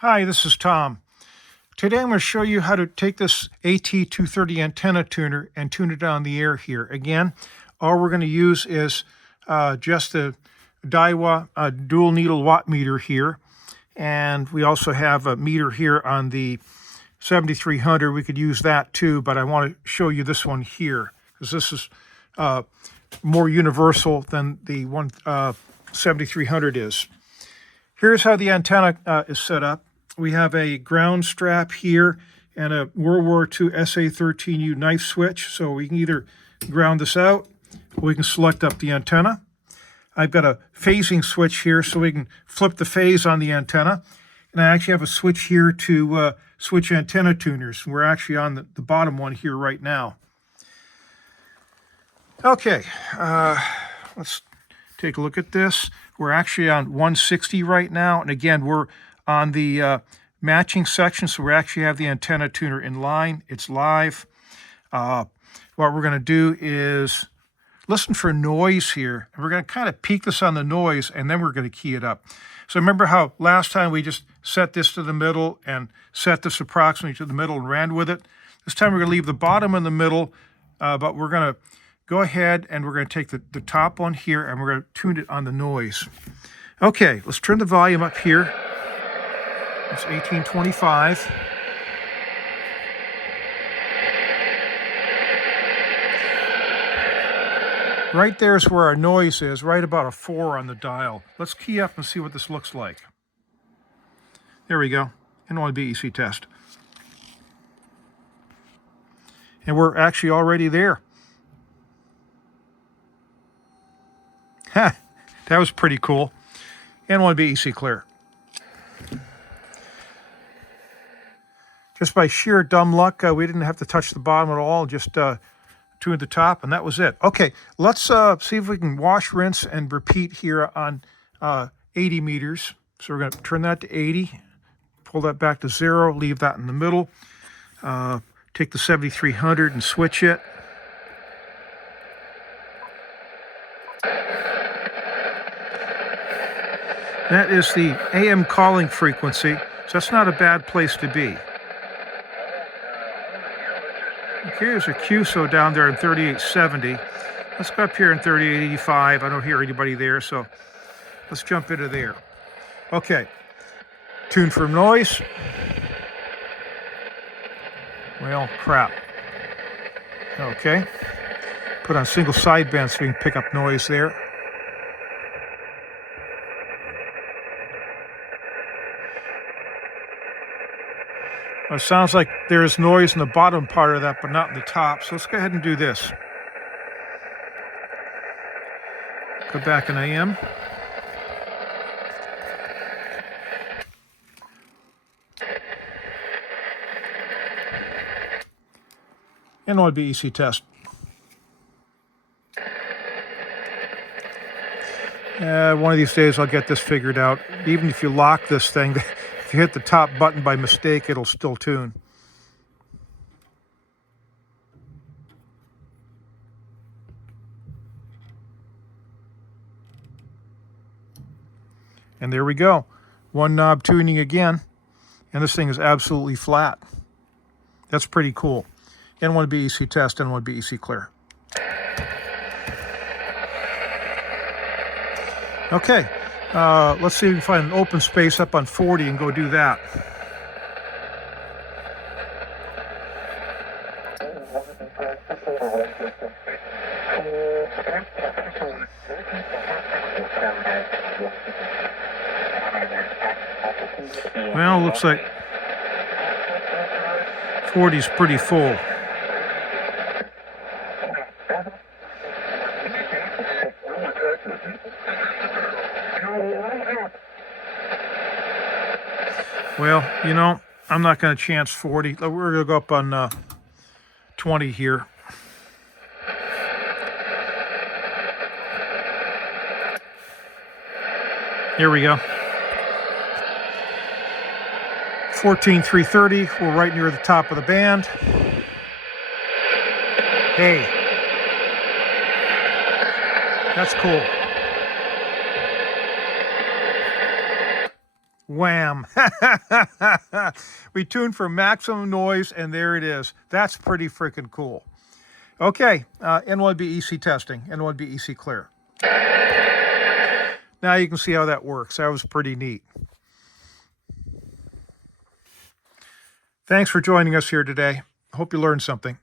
Hi, this is Tom. Today I'm going to show you how to take this AT-230 antenna tuner and tune it on the air here. Again, all we're going to use is just the Daiwa dual needle watt meter here. And we also have a meter here on the 7300. We could use that too, but I want to show you this one here because this is more universal than the one 7300 is. Here's how the antenna is set up. We have a ground strap here and a World War II SA13U knife switch. So we can either ground this out or we can select up the antenna. I've got a phasing switch here so we can flip the phase on the antenna. And I actually have a switch here to switch antenna tuners. We're actually on the bottom one here right now. Okay, let's take a look at this. We're actually on 160 right now. And again, we're on the matching section, so we actually have the antenna tuner in line. It's live. What we're going to do is listen for noise here. And we're going to kind of peak this on the noise, and then we're going to key it up. So remember how last time we just set this to the middle and set this approximately to the middle and ran with it? This time we're going to leave the bottom in the middle, but we're going to go ahead and we're going to take the top one here and we're going to tune it on the noise. Okay, let's turn the volume up here. It's 1825. Right there is where our noise is, right about a 4 on the dial. Let's key up and see what this looks like. There we go, NYBEC test. And we're actually already there. Ha, that was pretty cool. NYBEC clear. Just by sheer dumb luck, we didn't have to touch the bottom at all, just tuned the top, and that was it. Okay, let's see if we can wash, rinse, and repeat here on 80 meters. So we're going to turn that to 80, pull that back to 0, leave that in the middle. Take the 7300 and switch it. That is the AM calling frequency, so that's not a bad place to be. Okay, there's a QSO down there in 3870. Let's go up here in 3885. I don't hear anybody there, so let's jump into there. Okay, tune for noise. Well, crap. Okay, put on single sideband so we can pick up noise there. It sounds like there is noise in the bottom part of that, but not in the top. So let's go ahead and do this. Go back in AM. NYBEC test. One of these days I'll get this figured out. Even if you lock this thing, if you hit the top button by mistake, it'll still tune. And there we go. One knob tuning again. And this thing is absolutely flat. That's pretty cool. N1BEC test, N1BEC clear. Okay, let's see if we can find an open space up on 40 and go do that. Well, looks like 40 is pretty full. Well, you know, I'm not going to chance 40. We're going to go up on 20 here. Here we go. 14330. We're right near the top of the band. Hey, that's cool. Wham! We tuned for maximum noise, and there it is. That's pretty freaking cool. Okay, N1B testing, N1B clear. Now you can see how that works. That was pretty neat. Thanks for joining us here today. Hope you learned something.